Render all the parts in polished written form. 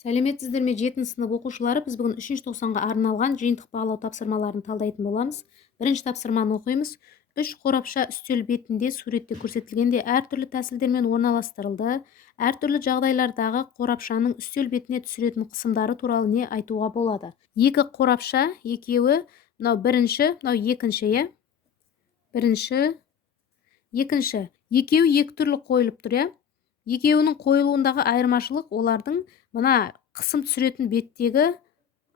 Сәлеметсіздер ме 7 сынып оқушылары, біз бүгін 3 тоқсанға арналған жиынтық бағалау тапсырмаларын талдайтын боламыз. Бірінші тапсырманы оқимыз. 3 қорапша үстел бетінде суретте көрсетілгенде әртүрлі тәсілдермен орналастырылды. Әртүрлі жағдайлардағы қорапшаның үстел бетіне түсіретін қысымдары туралы не айтуға болады? Екі қорапша, екеуі, мынау бірінші, мынау екінші, иә? Бірінші, екінші. Екеуі екі түрлі қойылып тұр, иә? Екеуінің қойылуындағы айырмашылық олардың мына қысым түсіретін беттегі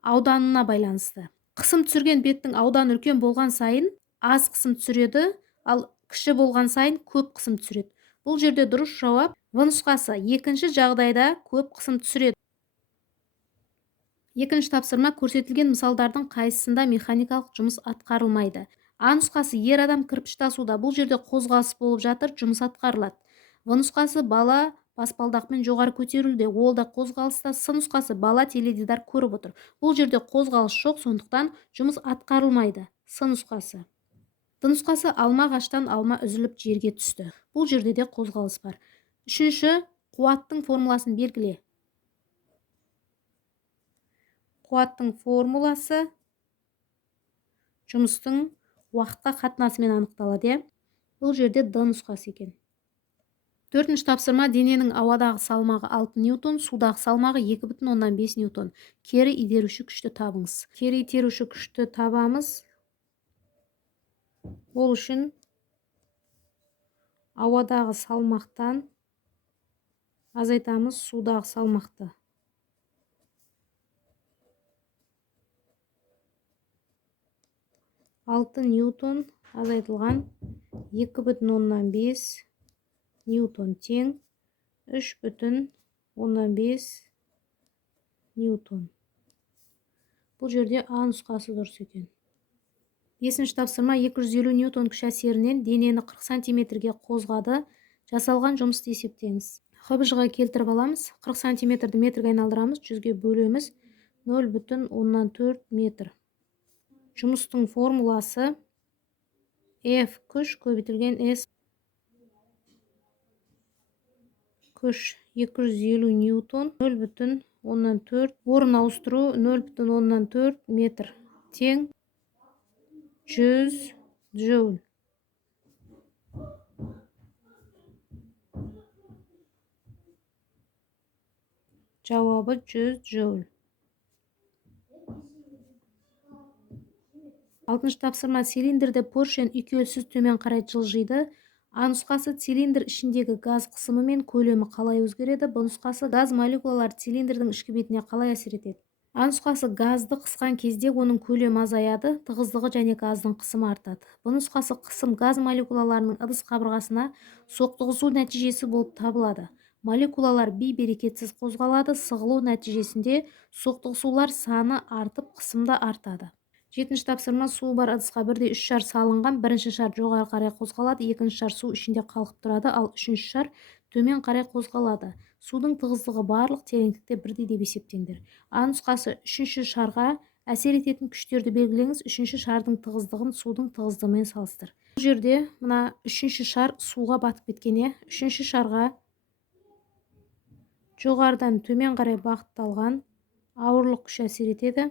ауданына байланысты. Қысым түсірген беттің ауданы үлкен болған сайын аз қысым түсіреді, ал кіші болған сайын көп қысым түсіреді. Бұл жерде дұрыс жауап В нұсқасы. Екінші жағдайда көп қысым түсіреді. Екінші тапсырма, көрсетілген мысалдардың қайсысында механикалық жұмыс атқарылмайды? А нұсқасы, ер адам кірпіш тасуда. Бұл жерде қозғалыс болып жатыр, жұмыс атқарылады. В нұсқасы, бала баспалдақпен жоғары көтерілуде, ол да қозғалыста. С нұсқасы, бала теледидар көріп отыр. Бұл жерде қозғалыс жоқ, сондықтан жұмыс атқарылмайды. С нұсқасы. Д нұсқасы, алма ағаштан алма үзіліп жерге түсті. Бұл жерде де қозғалыс бар. Үшінші, қуаттың формуласын белгіле. Қуаттың формуласы жұмыстың уақытқа қатынасымен анықталады. Бұл жерде Д нұсқасы екен. Төртінші тапсырма, дененің ауадағы салмағы 6 ньютон, судағы салмағы 2,5 ньютон. Кері итеруші күшті табыңыз. Кері итеруші күшті табамыз. Ол үшін ауадағы салмақтан азайтамыз судағы салмақты. Алты ньютон азайтылған 2,5 ньютон тең 3,5 ньютон. Бұл жерде А нұсқасы дұрыс екен. Бесінші тапсырма, 250 ньютон күш әсерінен денені 40 сантиметрге қозғады. Жасалған жұмысты есептеңіз. ХБЖ-ға келтіріп аламыз. 40 сантиметрді метрге айналдырамыз, 100-ге бөлеміз. 0,4 метр. Жұмыстың формуласы F күш көбейтілген S күш 250 ньютон 0,4 орын ауыстыру 0,4 метр тең 100 джоуль. Жауабы 100 джоуль. Алтыншы тапсырма, цилиндрді поршень үйкеліссіз төмен қарай жылжиды. А нұсқасы, цилиндр ішіндегі газ қысымы мен көлемі қалай өзгереді? Б нұсқасы, газ молекулалар цилиндрдің ішкі бетіне қалай әсер етеді? А нұсқасы, газды қысқан кезде оның көлемі азаяды, тығыздығы және газдың қысымы артады. Б нұсқасы, қысым газ молекулаларының ыдыс қабырғасына соқтығысу нәтижесі болып табылады. Молекулалар бей-берекетсіз қозғалады, сығылу нәтижесінде соқтығысулар саны артып, қысым да артады. Жетінші тапсырма, су бар ыдысқа бірдей 3 шар салынған. Бірінші шар жоғары қарай қозғалады, екінші шар су ішінде қалқып тұрады, ал үшінші шар төмен қарай қозғалады. Судың тығыздығы барлық тереңдікте бірдей деп есептеңдер. А нұсқасы, үшінші шарға әсер ететін күштерді белгілеңіз. Үшінші шардың тығыздығын судың тығыздығымен салыстыр. Бұл жерде мына үшінші шар суға батып кеткен. Үшінші шарға жоғарыдан төмен қарай бағытталған ауырлық күш әсер етеді.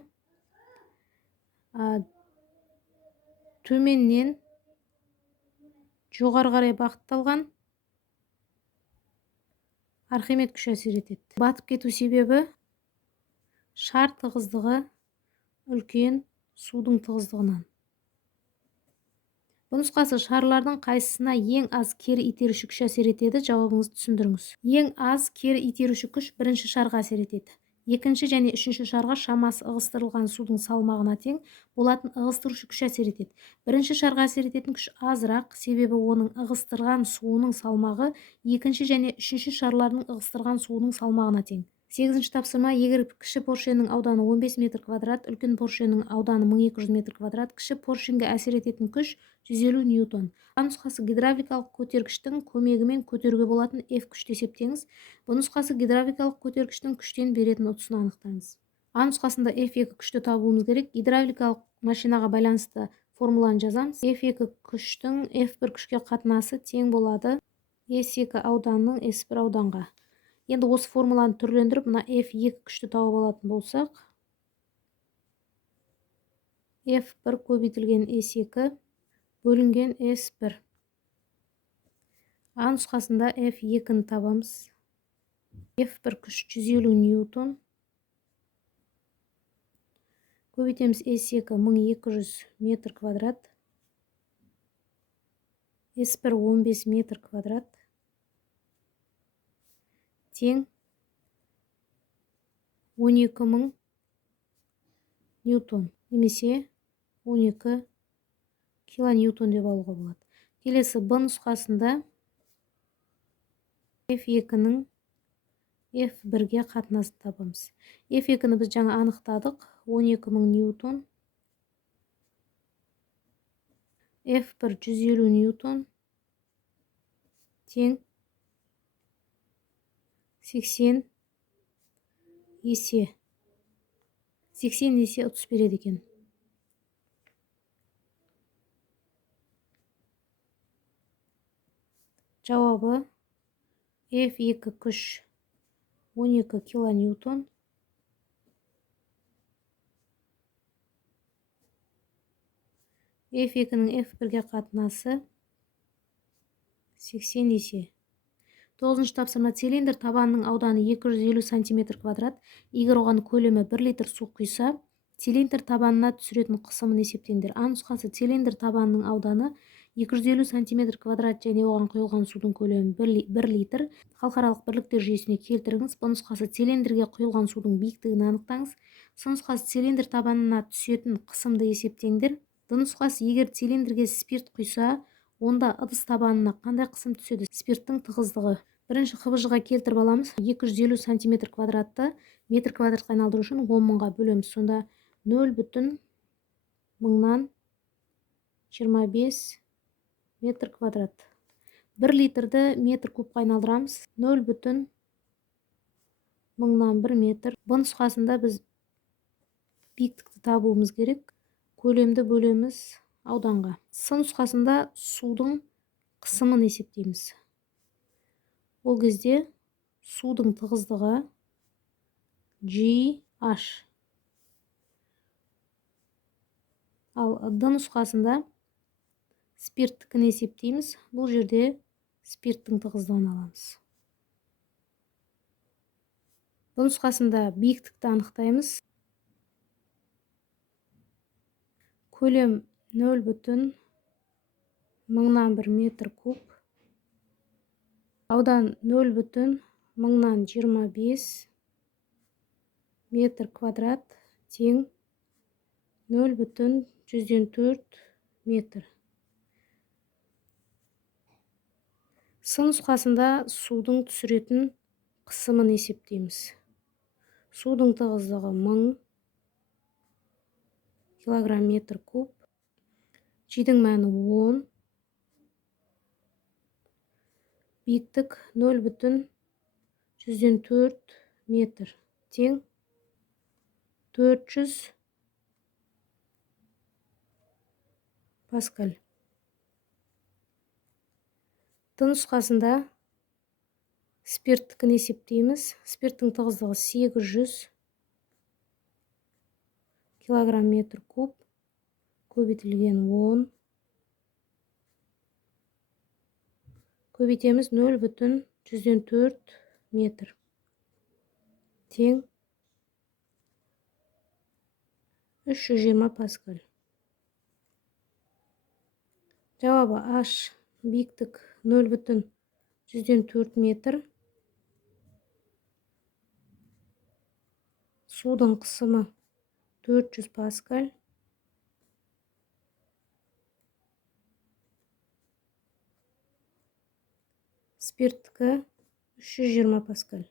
Төменнен жоғары қарай бағытталған Архимед күші әсер етеді. Батып кету себебі шар тығыздығы үлкен судың тығыздығынан. Бұл нұсқасы, шарлардың қайсысына ең аз кері итеруші күш әсер етеді? Жауабыңызды түсіндіріңіз. Ең аз кері итеруші күш бірінші шарға әсер етеді. Екінші және үшінші шарға шамасы ығыстырылған судың салмағына тең болатын ығыстырушы күш әсер етеді. Бірінші шарға әсер ететін күш азырақ, себебі оның ығыстырған суының салмағы екінші және үшінші шарлардың ығыстырған суының салмағына тең. Сегізінші тапсырма, егер кіші поршеннің ауданы 15 метр квадрат, үлкен поршеннің ауданы 1200 метр квадрат, кіші поршенге әсер ететін күш 150 ньютон. А нұсқасы, гидравликалық көтергіштің көмегімен көтеруге болатын F күшті есептеңіз. Б нұсқасы, гидравликалық көтергіштің күштен беретін ұтысын анықтаңыз. А нұсқасында F2 күшті табуымыз керек. Гидравликалық машинаға байланысты формуланы жазамыз. F2 күштің F1 күшке қатынасы тең болады S2 ауданның S1 ауданға. Енді осы формуланы түрлендіріп, мына F2 күшті тауып алатын болсақ, F1 көбейтілген S2 бөлінген S1. А нұсқасында F2-ні табамыз. F1 күш 150 ньютон. Көбейтеміз S2 1200 метр квадрат. S1 15 метр квадрат. Тең 12.000 ньютон. Немесе 12 килоньютон деп алуға болады. Келесі Б нұсқасында F2-нің F1-ге қатынасын табамыз. F2-ні біз жаңа анықтадық. 12.000 ньютон. F1 150 ньютон. Тең 80 есе. 80 есе ұтыс береді екен. Жауабы F2 күш 12 килоньютон. F2-нің F1-ге қатынасы 80 есе. 9-шы тапсырма. Цилиндр табанының ауданы 250 см квадрат. Егер оған көлемі 1 литр су құйса, цилиндр табанына түсіретін қысымын есептеңдер. А нұсқасы: цилиндр табанының ауданы 250 см квадрат және оған құйылған судың көлемі 1 литр. Халықаралық бірліктер жүйесіне келтіріңіз. Б нұсқасы: цилиндрге құйылған судың биіктігін анықтаңыз. С нұсқасы: цилиндр табанына түсетін қысымды есептеңдер. Д нұсқасы: егер цилиндрге спирт құйса, онда ыдыс табанына қандай қысым түседі? Спирттің тығыздығы. Бірінші қыбыжыға келтіріп аламыз. 250 см квадратты метр квадратқа айналдыру үшін 10.000-ға бөлеміз. Сонда 0,1025 метр квадрат. 1 литрді метр кубқа айналдырамыз. 0,1001 метр. Б нұсқасында біз биіктікті табуымыз керек. Көлемді бөлеміз ауданға. С нұсқасында судың қысымын есептейміз. Ол кезде судың тығыздығы GH. Ал Д нұсқасында спирттікін есептейміз. Бұл жерде спирттің тығыздығын аламыз. Б нұсқасында биіктікті анықтаймыз. Көлем 0,1001 метр куб. Аудан 0,1025 метр квадрат тең 0,104 метр. С нұсқасында судың түсіретін қысымын есептейміз. Судың тығыздығы 1000 килограмм метр куб. G-дің мәні 10. Биіктік 0,104 метр тең 400 паскаль. Д нұсқасында спирттікін есептейміз. Спирттің тығыздығы 800 килограмм метр куб. Көбейтілген 10. Көбейтеміз 0,104 метр. Тең 320 паскаль. Жауабы H. Биіктік 0,104 метр. Судың қысымы 400 паскаль. Спирттікі 320 паскаль.